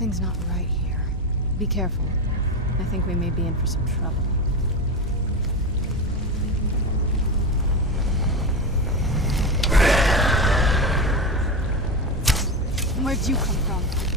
Something's not right here. Be careful. I think we may be in for some trouble. Where'd you come from?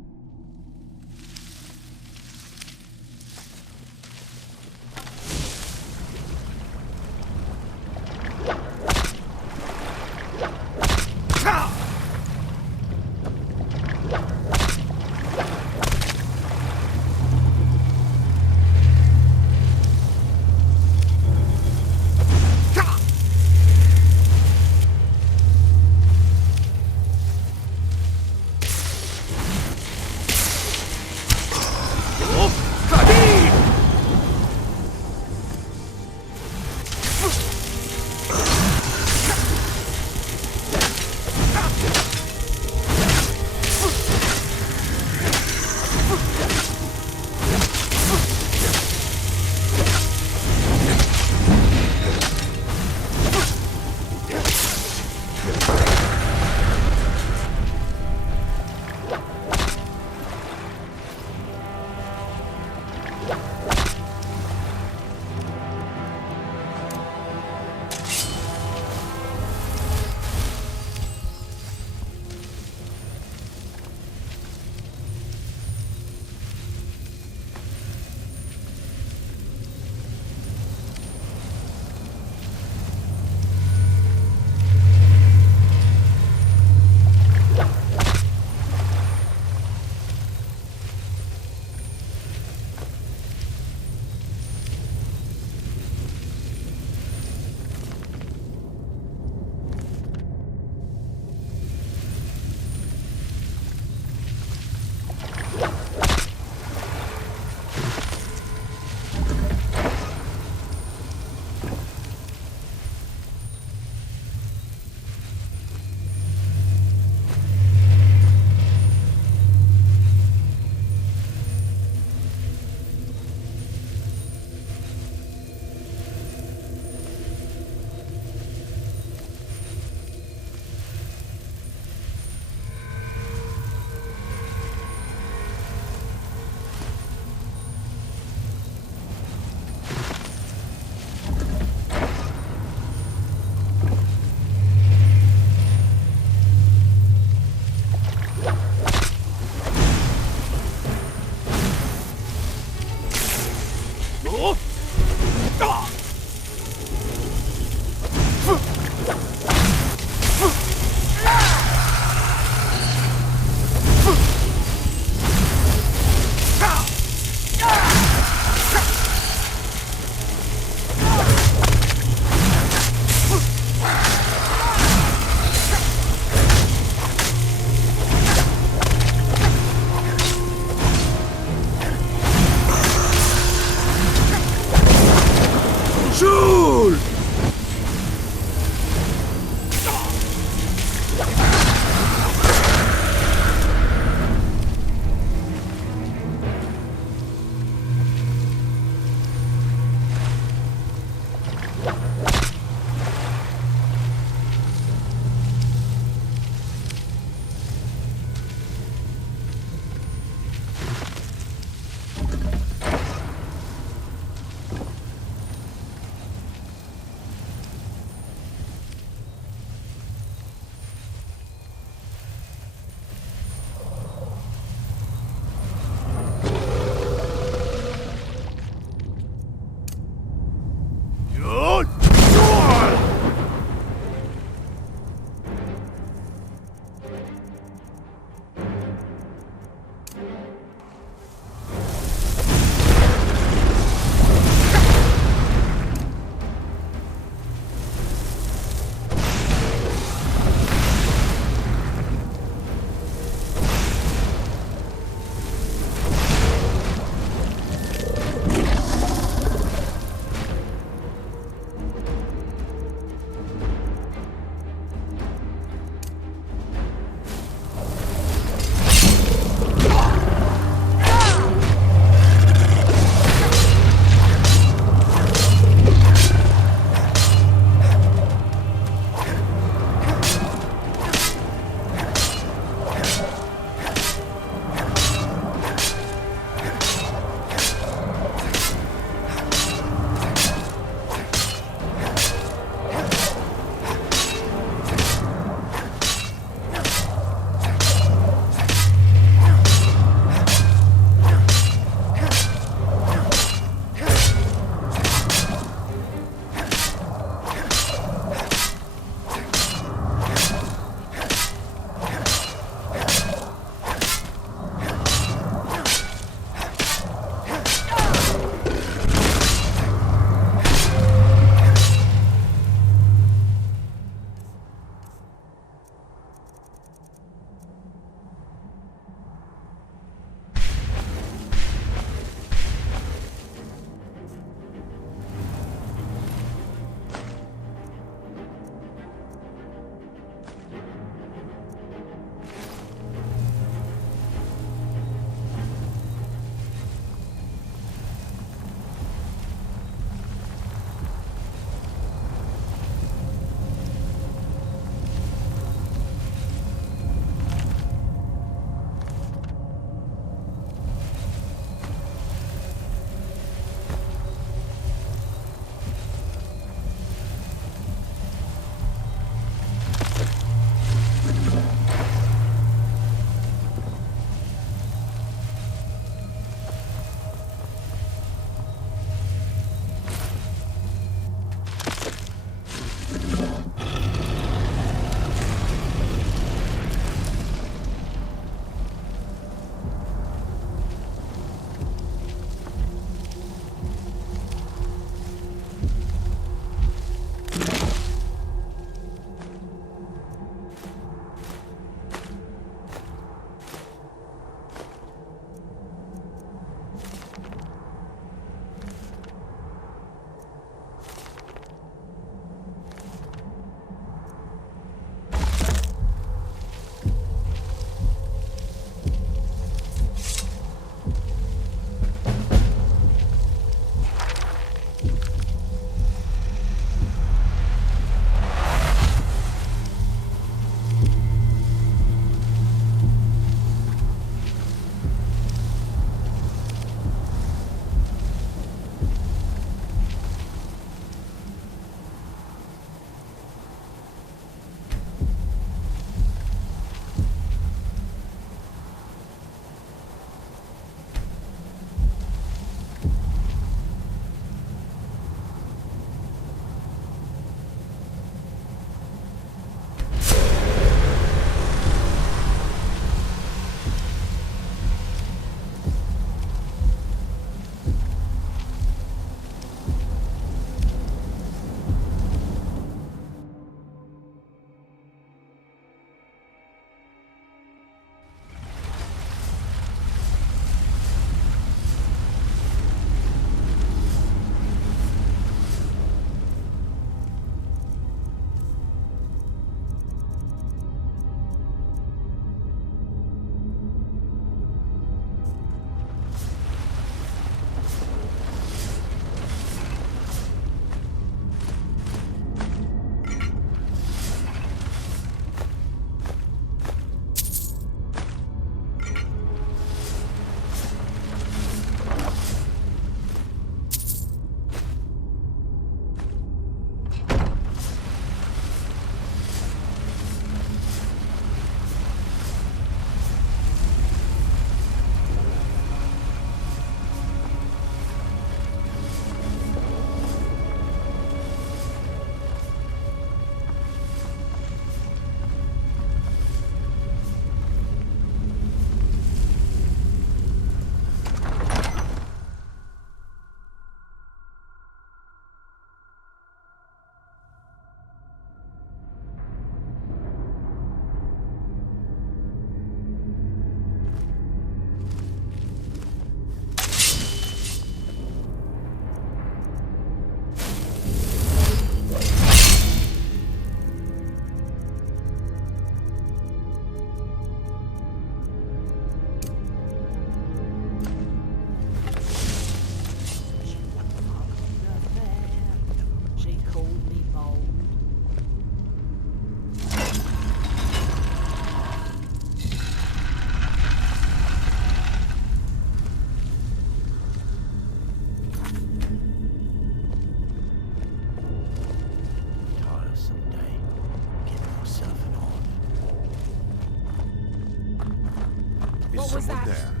Is someone there?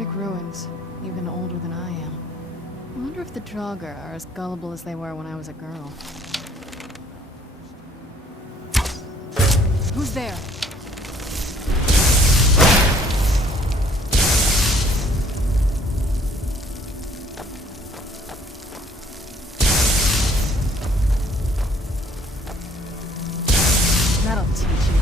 Nordic ruins, even older than I am. I wonder if the Draugr are as gullible as they were when I was a girl. Who's there? That'll teach you.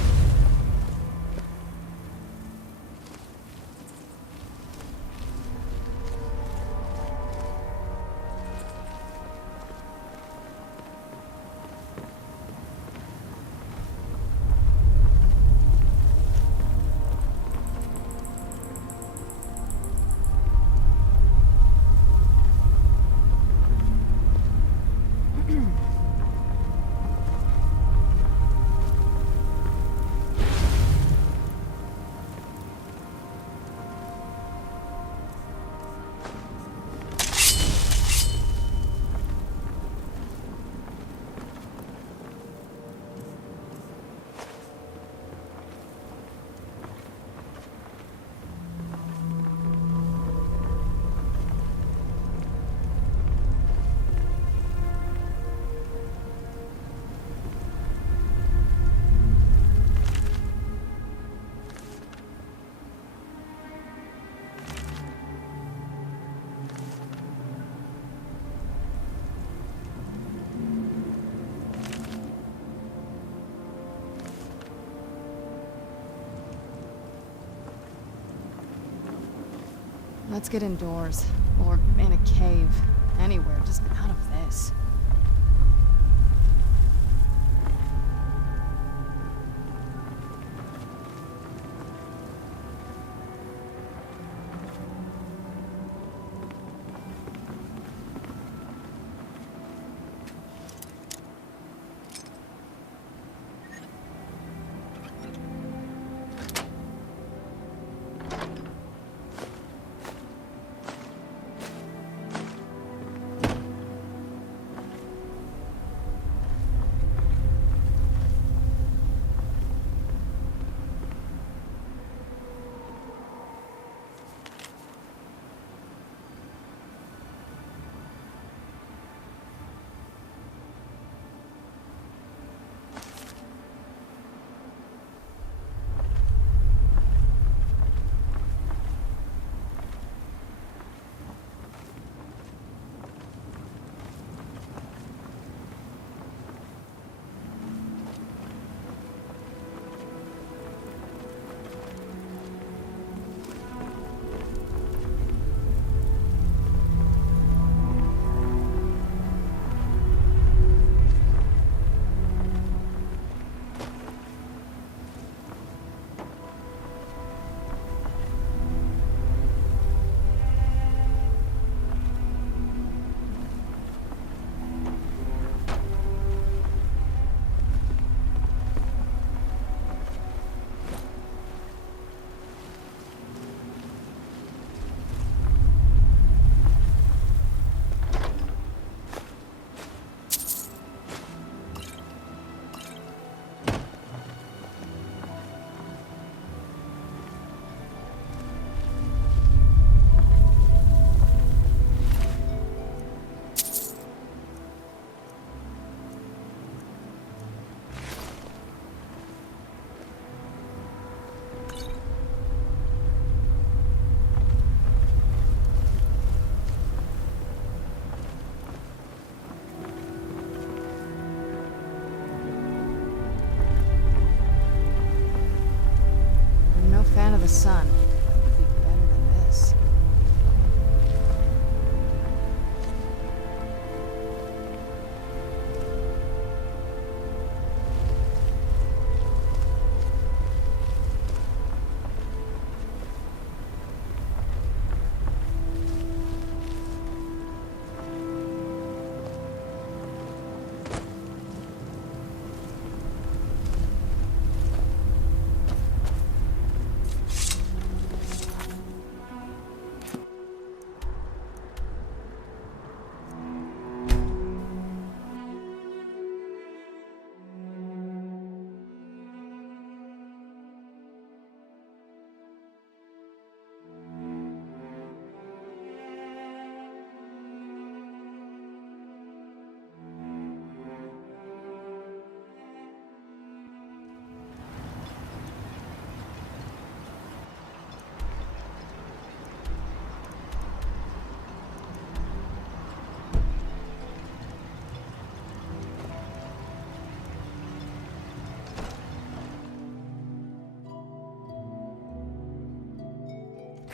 Let's get indoors. Or in a cave. Anywhere, just out of this. The sun. It would be better than this.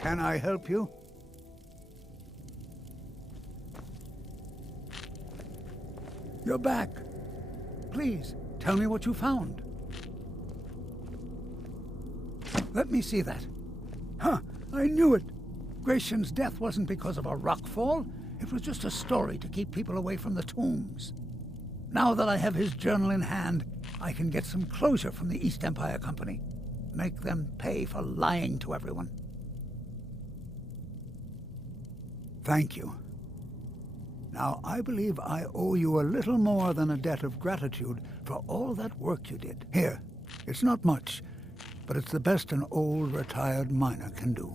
Can I help you? You're back. Please, tell me what you found. Let me see that. Huh, I knew it. Gratian's death wasn't because of a rockfall. It was just a story to keep people away from the tombs. Now that I have his journal in hand, I can get some closure from the East Empire Company. Make them pay for lying to everyone. Thank you. Now, I believe I owe you a little more than a debt of gratitude for all that work you did. Here, it's not much, but it's the best an old retired miner can do.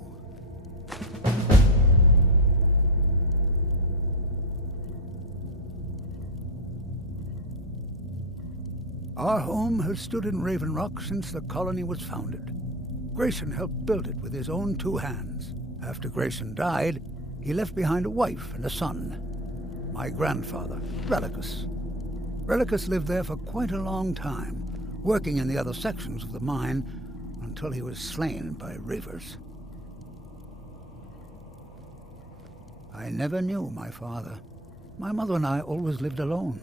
Our home has stood in Raven Rock since the colony was founded. Gratian helped build it with his own 2 hands. After Gratian died, he left behind a wife and a son. My grandfather, Relicus. Relicus lived there for quite a long time, working in the other sections of the mine until he was slain by reavers. I never knew my father. My mother and I always lived alone.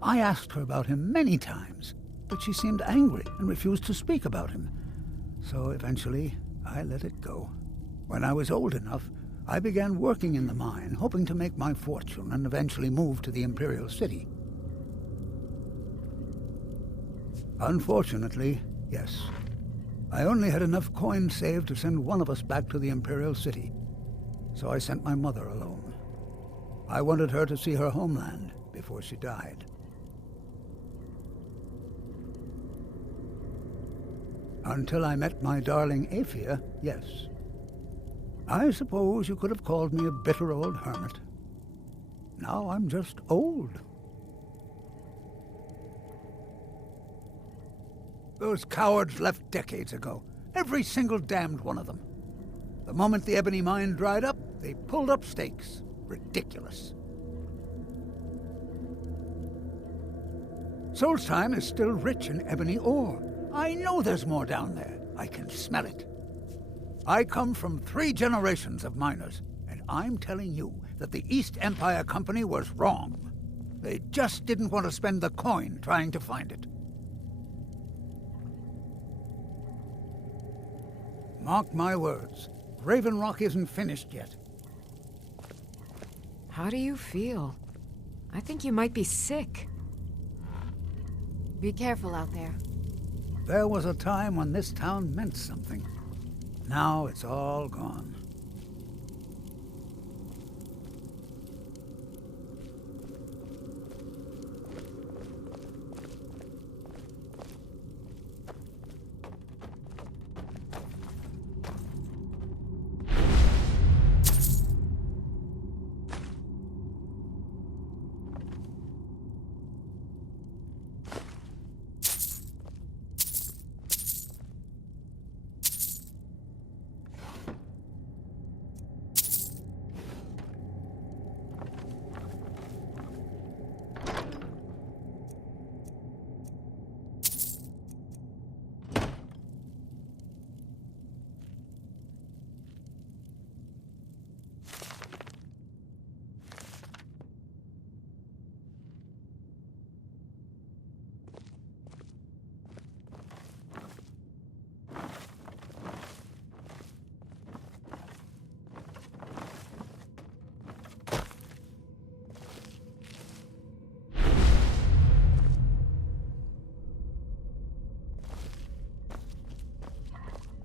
I asked her about him many times, but she seemed angry and refused to speak about him. So eventually, I let it go. When I was old enough, I began working in the mine, hoping to make my fortune and eventually move to the Imperial City. Unfortunately, yes. I only had enough coins saved to send one of us back to the Imperial City. So I sent my mother alone. I wanted her to see her homeland before she died. Until I met my darling Aphia, yes. I suppose you could have called me a bitter old hermit. Now I'm just old. Those cowards left decades ago. Every single damned one of them. The moment the ebony mine dried up, they pulled up stakes. Ridiculous. Solstheim is still rich in ebony ore. I know there's more down there. I can smell it. I come from 3 generations of miners, and I'm telling you that the East Empire Company was wrong. They just didn't want to spend the coin trying to find it. Mark my words, Raven Rock isn't finished yet. How do you feel? I think you might be sick. Be careful out there. There was a time when this town meant something. Now it's all gone.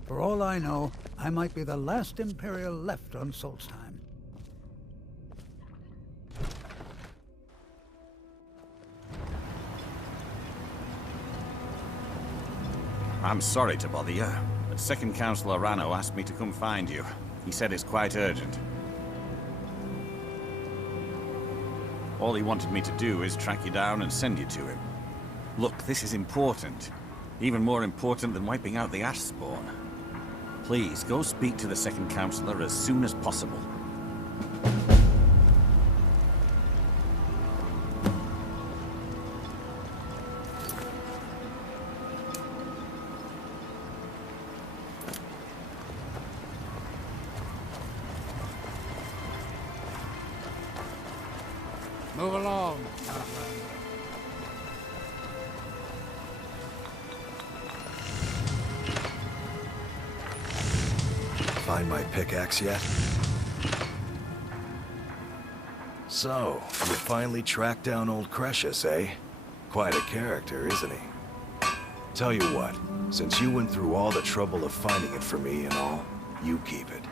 For all I know, I might be the last Imperial left on Solstheim. I'm sorry to bother you, but Second Councilor Rano asked me to come find you. He said it's quite urgent. All he wanted me to do is track you down and send you to him. Look, this is important. Even more important than wiping out the Ash Spawn. Please, go speak to the Second Councilor as soon as possible. Move along. Find my pickaxe yet? So, you finally tracked down old Crescius, eh? Quite a character, isn't he? Tell you what, since you went through all the trouble of finding it for me and all, you keep it.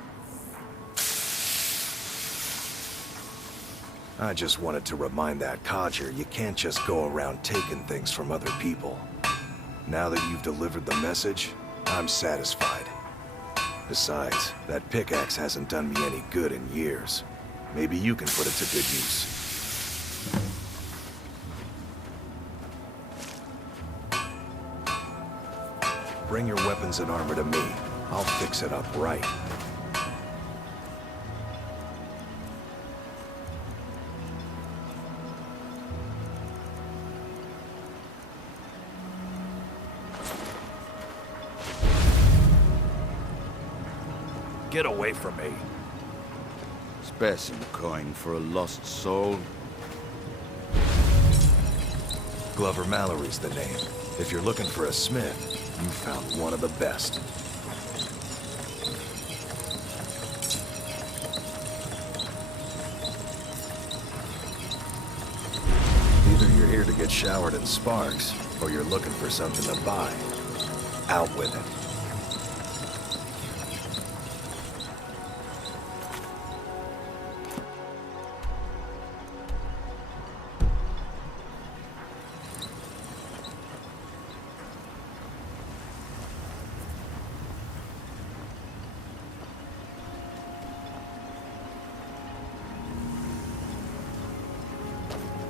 I just wanted to remind that codger you can't just go around taking things from other people. Now that you've delivered the message, I'm satisfied. Besides, that pickaxe hasn't done me any good in years. Maybe you can put it to good use. Bring your weapons and armor to me. I'll fix it up right. Get away from me. Spare some coin for a lost soul. Glover Mallory's the name. If you're looking for a smith, you found one of the best. Either you're here to get showered in sparks, or you're looking for something to buy. Out with it.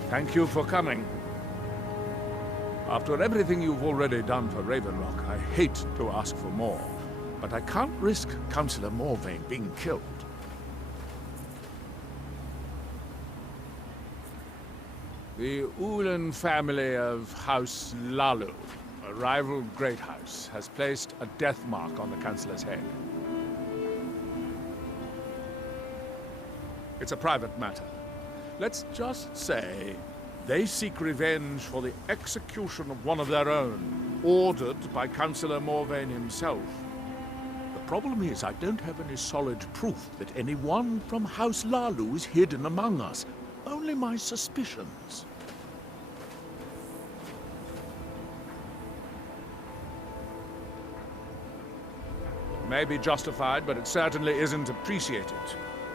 Thank you for coming. After everything you've already done for Raven Rock, I hate to ask for more, but I can't risk Councilor Morvain being killed. The Ulan family of House Lalu, a rival great house, has placed a death mark on the Councilor's head. It's a private matter. Let's just say they seek revenge for the execution of one of their own, ordered by Councilor Morvain himself. The problem is I don't have any solid proof that anyone from House Lalu is hidden among us. Only my suspicions. It may be justified, but it certainly isn't appreciated.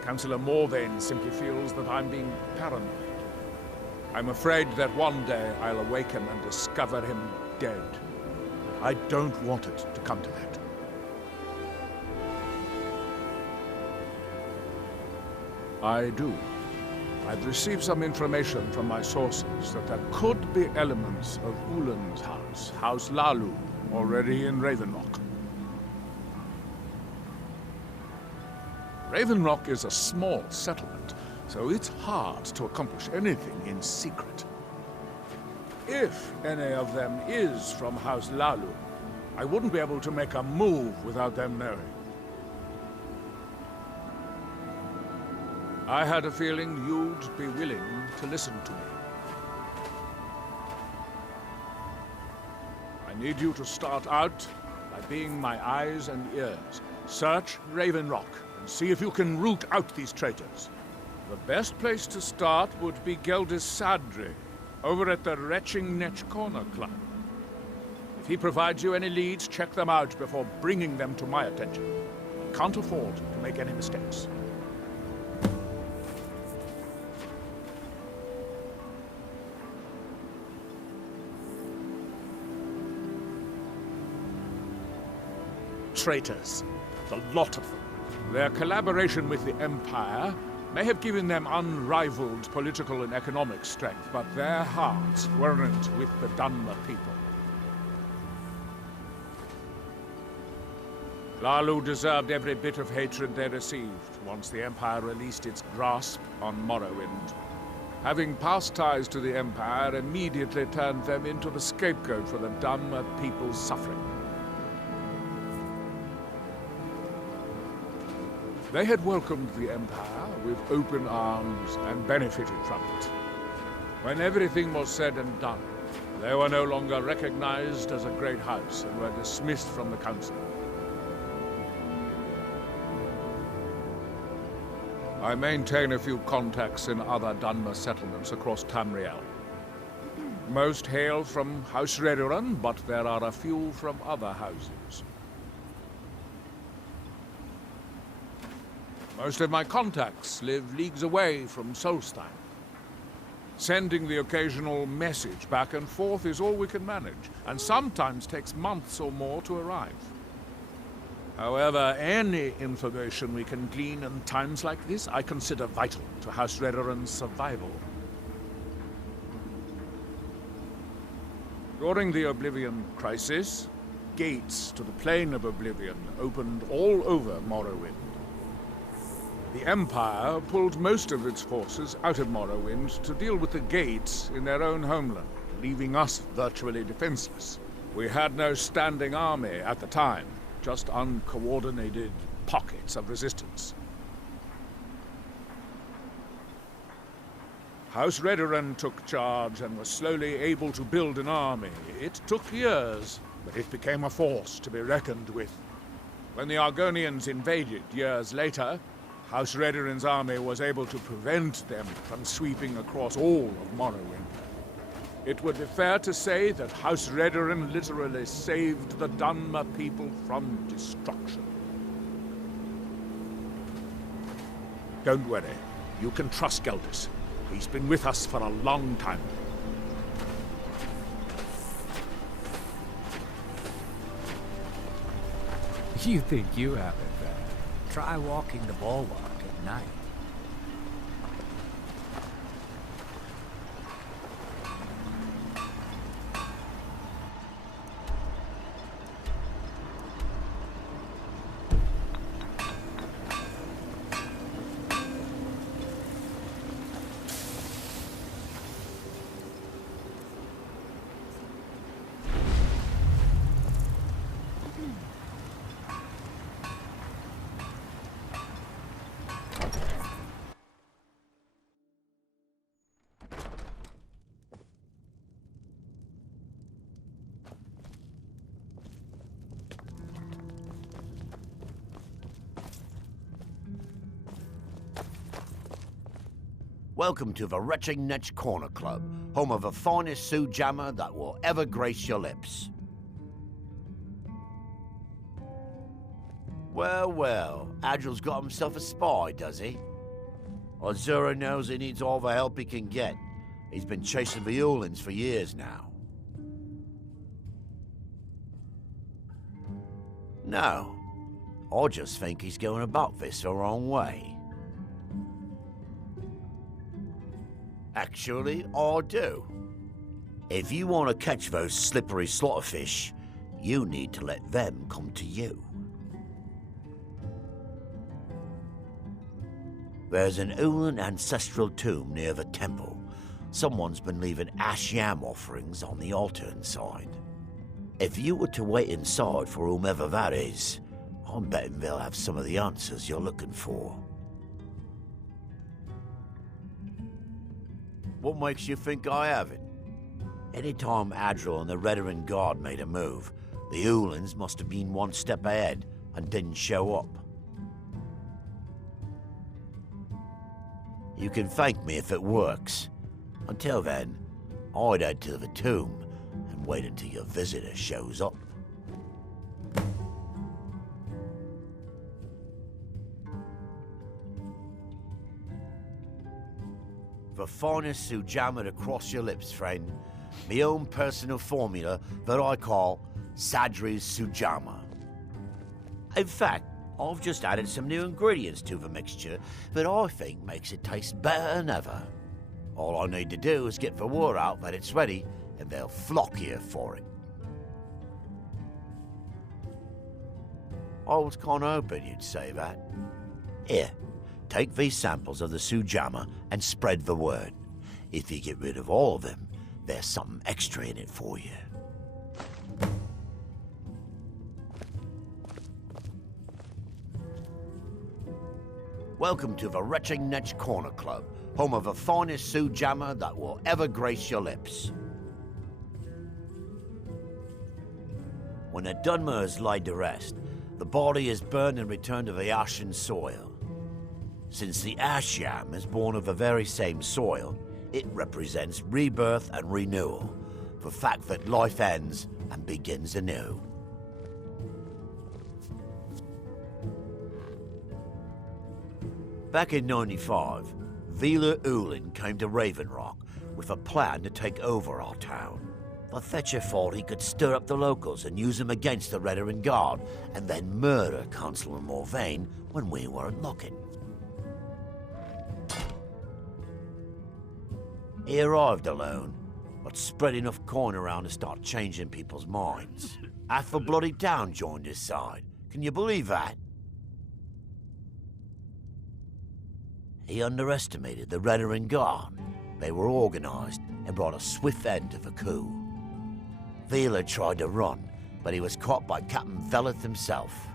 Councilor Morvain simply feels that I'm being paranoid. I'm afraid that one day I'll awaken and discover him dead. I don't want it to come to that. I do. I've received some information from my sources that there could be elements of Ulan's house, House Lalu, already in Raven Rock. Raven Rock is a small settlement, so it's hard to accomplish anything in secret. If any of them is from House Lalu, I wouldn't be able to make a move without them knowing. I had a feeling you'd be willing to listen to me. I need you to start out by being my eyes and ears. Search Raven Rock. See if you can root out these traitors. The best place to start would be Geldis Sadri, over at the Retching Netch Corner Club. If he provides you any leads, check them out before bringing them to my attention. I can't afford to make any mistakes. Traitors. The lot of them. Their collaboration with the Empire may have given them unrivaled political and economic strength, but their hearts weren't with the Dunmer people. Lalu deserved every bit of hatred they received once the Empire released its grasp on Morrowind. Having past ties to the Empire immediately turned them into the scapegoat for the Dunmer people's suffering. They had welcomed the Empire with open arms and benefited from it. When everything was said and done, they were no longer recognized as a great house and were dismissed from the council. I maintain a few contacts in other Dunmer settlements across Tamriel. Most hail from House Redoran, but there are a few from other houses. Most of my contacts live leagues away from Solstein. Sending the occasional message back and forth is all we can manage, and sometimes takes months or more to arrive. However, any information we can glean in times like this, I consider vital to House Redoran's survival. During the Oblivion Crisis, gates to the Plane of Oblivion opened all over Morrowind. The Empire pulled most of its forces out of Morrowind to deal with the gates in their own homeland, leaving us virtually defenseless. We had no standing army at the time, just uncoordinated pockets of resistance. House Redoran took charge and was slowly able to build an army. It took years, but it became a force to be reckoned with. When the Argonians invaded years later, House Redoran's army was able to prevent them from sweeping across all of Morrowind. It would be fair to say that House Redoran literally saved the Dunmer people from destruction. Don't worry, you can trust Geldis. He's been with us for a long time. You think you have it bad? Try walking the bulwark at night. Welcome to the Retching Netch Corner Club, home of the finest Sue Jammer that will ever grace your lips. Well, well, Adril's got himself a spy, does he? Azura knows he needs all the help he can get. He's been chasing the Ulins for years now. No, I just think he's going about this the wrong way. Actually, I do. If you want to catch those slippery slaughterfish, you need to let them come to you. There's an Ulin ancestral tomb near the temple. Someone's been leaving ash yam offerings on the altar inside. If you were to wait inside for whomever that is, I'm betting they'll have some of the answers you're looking for. What makes you think I haven't? Anytime Adril and the Redoran Guard made a move, the Ulins must have been one step ahead and didn't show up. You can thank me if it works. Until then, I'd head to the tomb and wait until your visitor shows up. The finest Sujamma to cross your lips, friend. My own personal formula that I call Sadri's Sujamma. In fact, I've just added some new ingredients to the mixture that I think makes it taste better than ever. All I need to do is get the word out that it's ready, and they'll flock here for it. I was kind of hoping you'd say that. Here. Take these samples of the Sujamma and spread the word. If you get rid of all of them, there's something extra in it for you. Welcome to the Retching Netch Corner Club, home of the finest Sue Jammer that will ever grace your lips. When a Dunmer is laid to rest, the body is burned and returned to the ashen soil. Since the ash yam is born of the very same soil, it represents rebirth and renewal, the fact that life ends and begins anew. Back in '95, Vila Ulin came to Raven Rock with a plan to take over our town. The Fetcher thought he could stir up the locals and use them against the Redarin Guard, and then murder Councilor Morvain when we weren't looking. He arrived alone, but spread enough coin around to start changing people's minds. Half the bloody town joined his side. Can you believe that? He underestimated the Redarin Guard. They were organized and brought a swift end to the coup. Vila tried to run, but he was caught by Captain Veleth himself.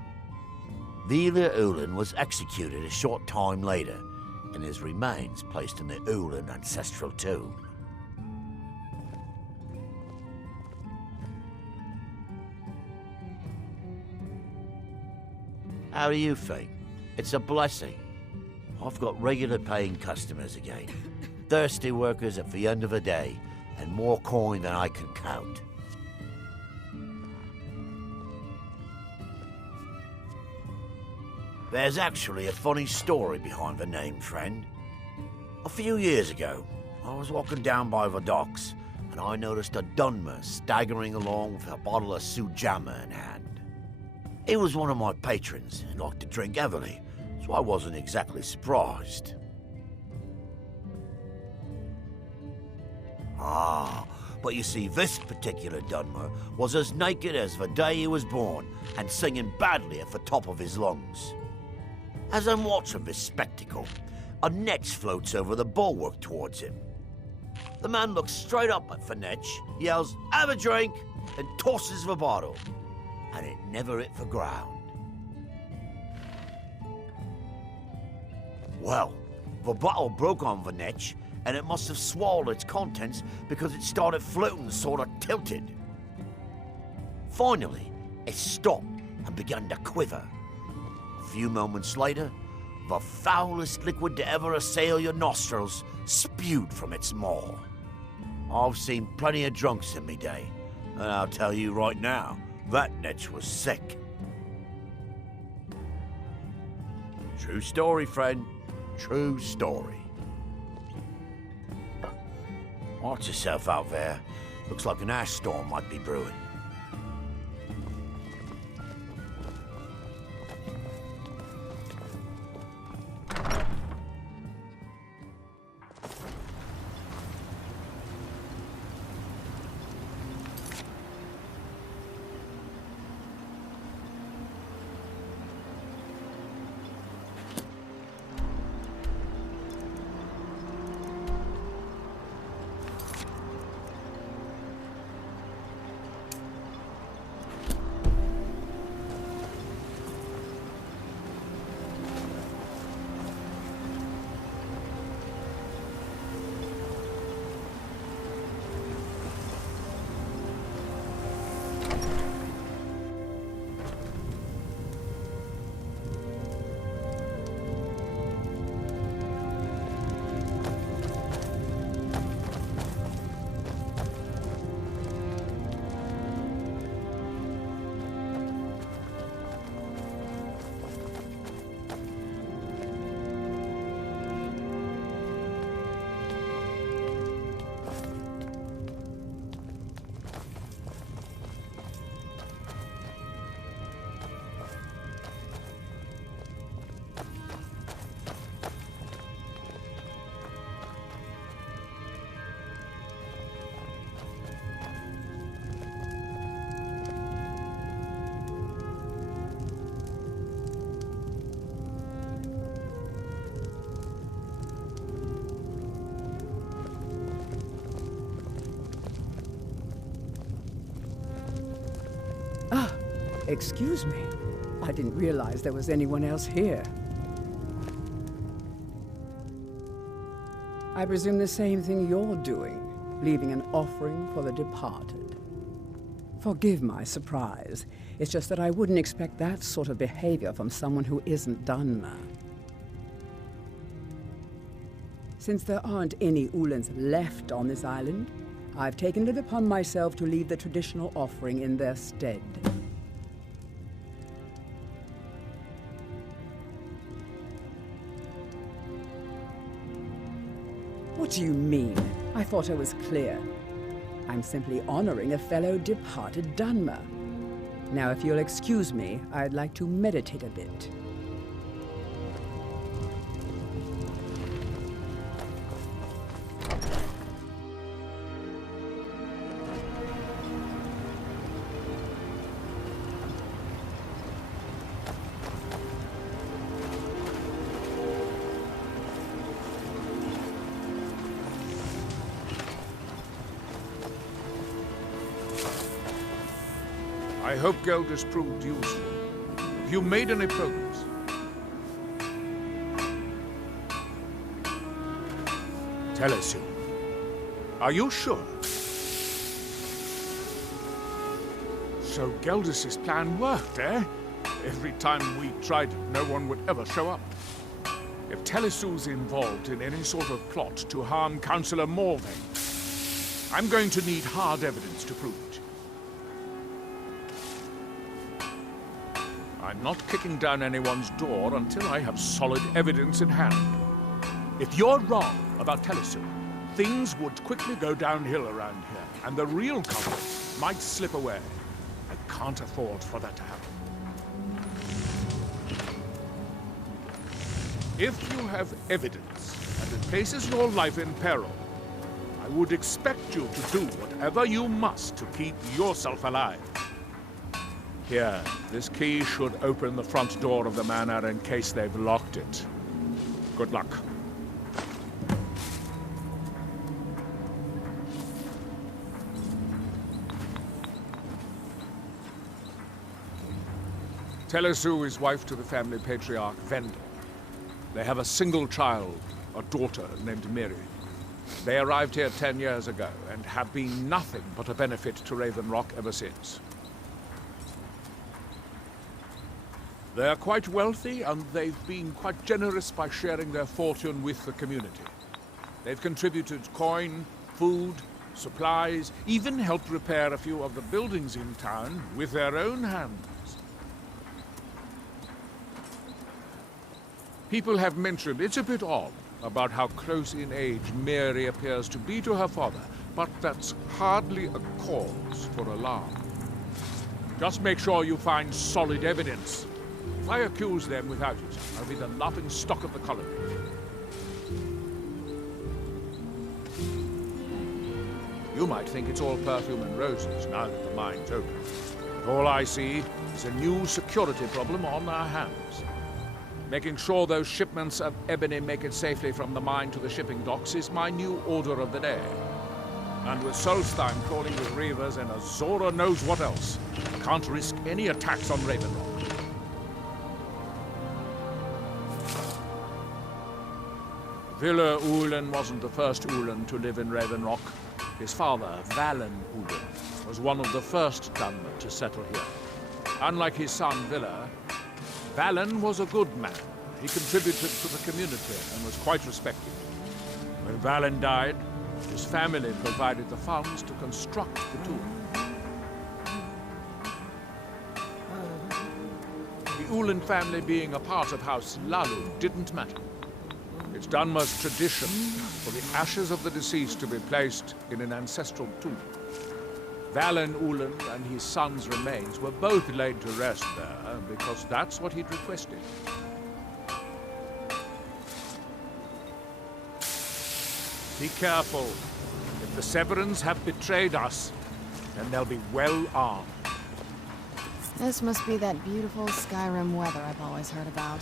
Vila Ulin was executed a short time later, and his remains placed in the Ulin ancestral tomb. How do you think? It's a blessing. I've got regular paying customers again. Thirsty workers at the end of the day, and more coin than I can count. There's actually a funny story behind the name, friend. A few years ago, I was walking down by the docks, and I noticed a Dunmer staggering along with a bottle of Sujamma in hand. He was one of my patrons and liked to drink heavily, so I wasn't exactly surprised. But you see, this particular Dunmer was as naked as the day he was born and singing badly at the top of his lungs. As I'm watching this spectacle, a Netch floats over the bulwark towards him. The man looks straight up at the Netch, yells, "Have a drink," and tosses the bottle. And it never hit the ground. Well, the bottle broke on the Netch, and it must have swallowed its contents because it started floating sort of tilted. Finally, it stopped and began to quiver. A few moments later, the foulest liquid to ever assail your nostrils spewed from its maw. I've seen plenty of drunks in me day, and I'll tell you right now, that Netch was sick. True story, friend. True story. Watch yourself out there. Looks like an ash storm might be brewing. Excuse me. I didn't realize there was anyone else here. I presume the same thing you're doing, leaving an offering for the departed. Forgive my surprise. It's just that I wouldn't expect that sort of behavior from someone who isn't Dunmer. Since there aren't any Ulans left on this island, I've taken it upon myself to leave the traditional offering in their stead. What do you mean? I thought I was clear. I'm simply honoring a fellow departed Dunmer. Now, if you'll excuse me, I'd like to meditate a bit. I hope Geldis proved useful. Have you made any progress? Tell us, are you sure? So Geldis' plan worked, eh? Every time we tried it, no one would ever show up. If Telesu's involved in any sort of plot to harm Councilor Morvain, I'm going to need hard evidence to prove it. I'm not kicking down anyone's door until I have solid evidence in hand. If you're wrong about Telesu, things would quickly go downhill around here, and the real culprit might slip away. I can't afford for that to happen. If you have evidence and it places your life in peril, I would expect you to do whatever you must to keep yourself alive. Here, this key should open the front door of the manor in case they've locked it. Good luck. Telesu is wife to the family patriarch, Vendel. They have a single child, a daughter named Miri. They arrived here 10 years ago and have been nothing but a benefit to Raven Rock ever since. They are quite wealthy, and they've been quite generous by sharing their fortune with the community. They've contributed coin, food, supplies, even helped repair a few of the buildings in town with their own hands. People have mentioned it's a bit odd about how close in age Mary appears to be to her father, but that's hardly a cause for alarm. Just make sure you find solid evidence. If I accuse them without it, I'll be the laughing stock of the colony. You might think it's all perfume and roses now that the mine's open. But all I see is a new security problem on our hands. Making sure those shipments of ebony make it safely from the mine to the shipping docks is my new order of the day. And with Solstein crawling with reavers and Azora knows what else, I can't risk any attacks on Raven Rock. Villa Ulen wasn't the first Ulen to live in Raven Rock. His father, Valen Ulen, was one of the first Dunmer to settle here. Unlike his son, Villa, Valen was a good man. He contributed to the community and was quite respected. When Valen died, his family provided the funds to construct the tomb. The Ulen family being a part of House Lalu didn't matter. It's Dunmer's tradition for the ashes of the deceased to be placed in an ancestral tomb. Valen Ulen and his son's remains were both laid to rest there because that's what he'd requested. Be careful. If the Severans have betrayed us, then they'll be well armed. This must be that beautiful Skyrim weather I've always heard about.